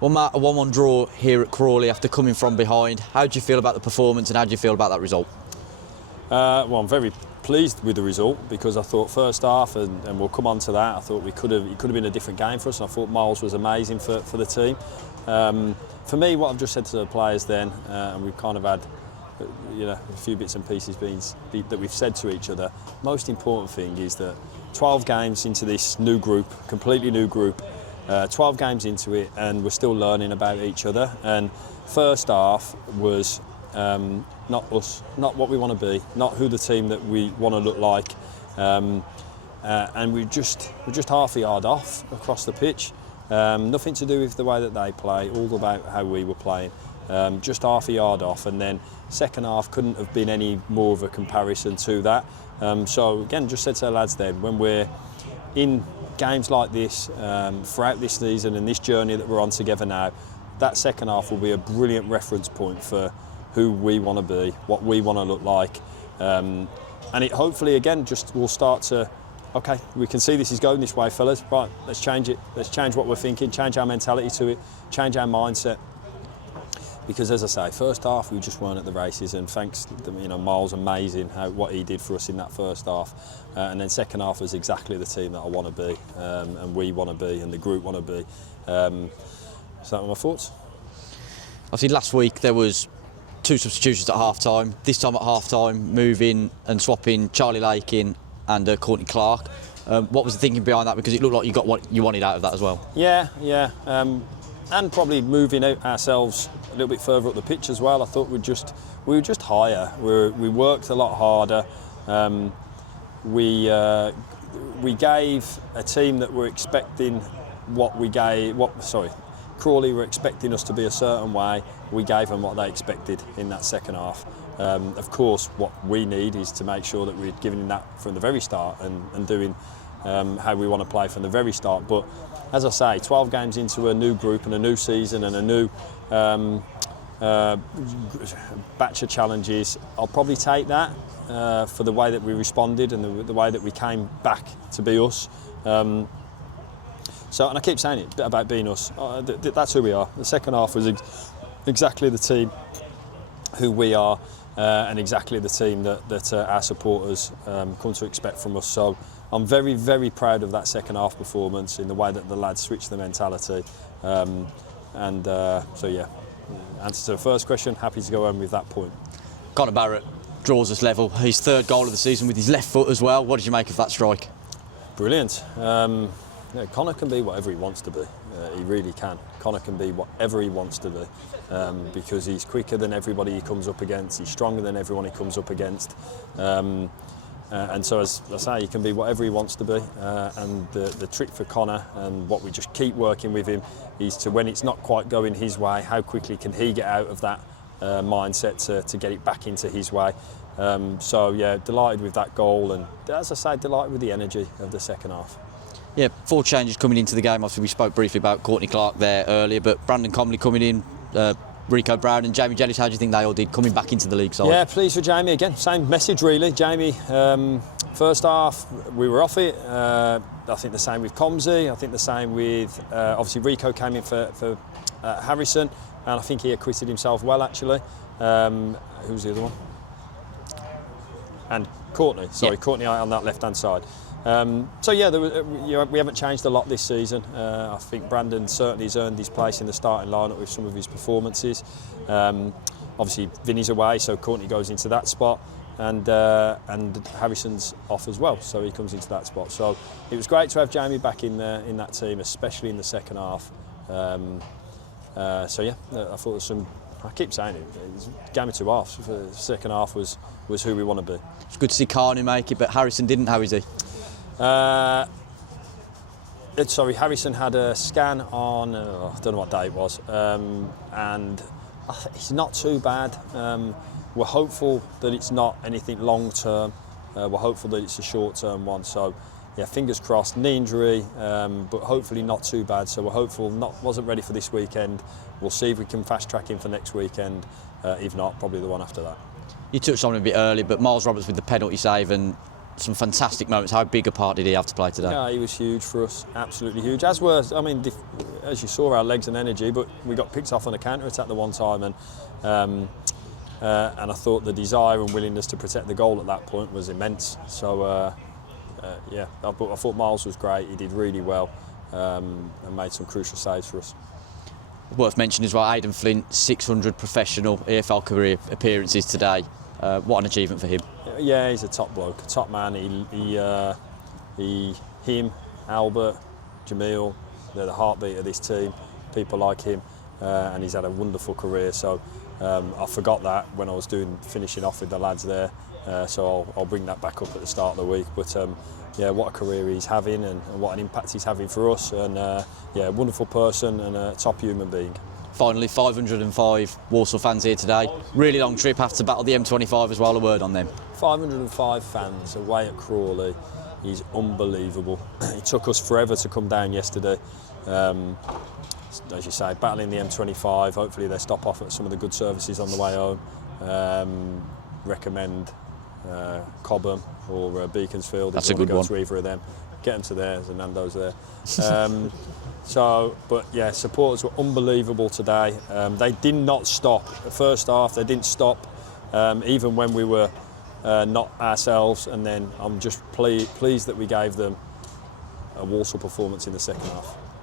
Well, Matt, a 1-1 draw here at Crawley after coming from behind. How do you feel about the performance and how do you feel about that result? Well, I'm very pleased with the result because I thought first half, and we'll come on to that, I thought it could have been a different game for us, and I thought Miles was amazing for the team. For me, what I've just said to the players then, and we've kind of had a few bits and pieces that we've said to each other, most important thing is that 12 games into this new group, completely new group, 12 games into it, and we're still learning about each other. And first half was not us, not what we want to be, not who the team that we want to look like, and we're just half a yard off across the pitch. Nothing to do with the way that they play, all about how we were playing. Just half a yard off, and then second half couldn't have been any more of a comparison to that. So again, just said to the lads then, when we're in games like this throughout this season and this journey that we're on together now, that second half will be a brilliant reference point for who we want to be, what we want to look like, and it hopefully again just will start to, okay, we can see this is going this way, fellas, right, let's change it, let's change what we're thinking, change our mentality to it, change our mindset. Because as I say, first half we just weren't at the races, and thanks to Miles, amazing what he did for us in that first half, and then second half was exactly the team that I want to be, and we want to be, and the group want to be. So that were my thoughts. Obviously last week there was 2 substitutions at half time. This time at half time, moving and swapping Charlie Lake in and Courtney Clark. What was the thinking behind that? Because it looked like you got what you wanted out of that as well. Yeah. And probably moving out ourselves a little bit further up the pitch as well. I thought we were just higher. We worked a lot harder. We gave a team that were expecting Crawley were expecting us to be a certain way. We gave them what they expected in that second half. Of course, what we need is to make sure that we're giving that from the very start and doing how we want to play from the very start. But as I say, 12 games into a new group and a new season and a new batch of challenges, I'll probably take that for the way that we responded and the way that we came back to be us. And I keep saying it about being us. That's who we are. The second half was exactly the team who we are, and exactly the team that our supporters come to expect from us. So I'm very, very proud of that second half performance in the way that the lads switched the mentality. So yeah, answer to the first question, happy to go home with that point. Connor Barrett draws us level. His 3rd goal of the season with his left foot as well. What did you make of that strike? Brilliant. Connor can be whatever he wants to be. He really can. Connor can be whatever he wants to be because he's quicker than everybody he comes up against. He's stronger than everyone he comes up against. And so, as I say, he can be whatever he wants to be. And the trick for Connor, and what we just keep working with him, is to, when it's not quite going his way, how quickly can he get out of that mindset to get it back into his way. So yeah, delighted with that goal, and as I say, delighted with the energy of the second half. Yeah, 4 changes coming into the game. Obviously, we spoke briefly about Courtney Clark there earlier, but Brandon Comley coming in, Rico Brown and Jamie Jellis, how do you think they all did coming back into the league side? Yeah, pleased for Jamie. Again, same message really. Jamie, first half, we were off it. I think the same with Comsey. I think the same with, obviously Rico came in for Harrison, and I think he acquitted himself well actually. Who's the other one? And Courtney, Courtney on that left-hand side. So yeah, we haven't changed a lot this season. I think Brandon certainly has earned his place in the starting lineup with some of his performances. Obviously Vinny's away, so Courtney goes into that spot, and Harrison's off as well, so he comes into that spot. So it was great to have Jamie back in that team, especially in the second half. So yeah, I thought there was some. I keep saying it, it's a game of 2 halves. The second half was who we want to be. It's good to see Carney make it, but Harrison didn't. How is he? Harrison had a scan on, I don't know what day it was, and it's not too bad. We're hopeful that it's not anything long term. We're hopeful that it's a short term one. So yeah, fingers crossed. Knee injury, but hopefully not too bad. So we're hopeful. Wasn't ready for this weekend. We'll see if we can fast track him for next weekend. If not, probably the one after that. You touched on it a bit early, but Miles Roberts with the penalty save, and some fantastic moments. How big a part did he have to play today? Yeah, he was huge for us, absolutely huge. As were, I mean, as you saw, our legs and energy, but we got picked off on a counter-attack the one time, and I thought the desire and willingness to protect the goal at that point was immense. So, yeah, I thought Miles was great. He did really well and made some crucial saves for us. Worth mentioning as well, Aiden Flint, 600 professional EFL career appearances today. What an achievement for him. Yeah, he's a top bloke, a top man. Him, Albert, Jamil, they're the heartbeat of this team. People like him, and he's had a wonderful career. So I forgot that when I was finishing off with the lads there. So I'll bring that back up at the start of the week. But yeah, what a career he's having, and what an impact he's having for us. And yeah, a wonderful person and a top human being. Finally, 505 Walsall fans here today. Really long trip, have to battle the M25 as well. A word on them. 505 fans away at Crawley is unbelievable. It took us forever to come down yesterday. As you say, battling the M25. Hopefully they stop off at some of the good services on the way home. Recommend Cobham or Beaconsfield. That's a good one. To either of them. Get them to there. There's a Nando's there. But yeah, supporters were unbelievable today. They did not stop. The first half, they didn't stop, even when we were not ourselves. And then I'm just pleased that we gave them a Walsall performance in the second half.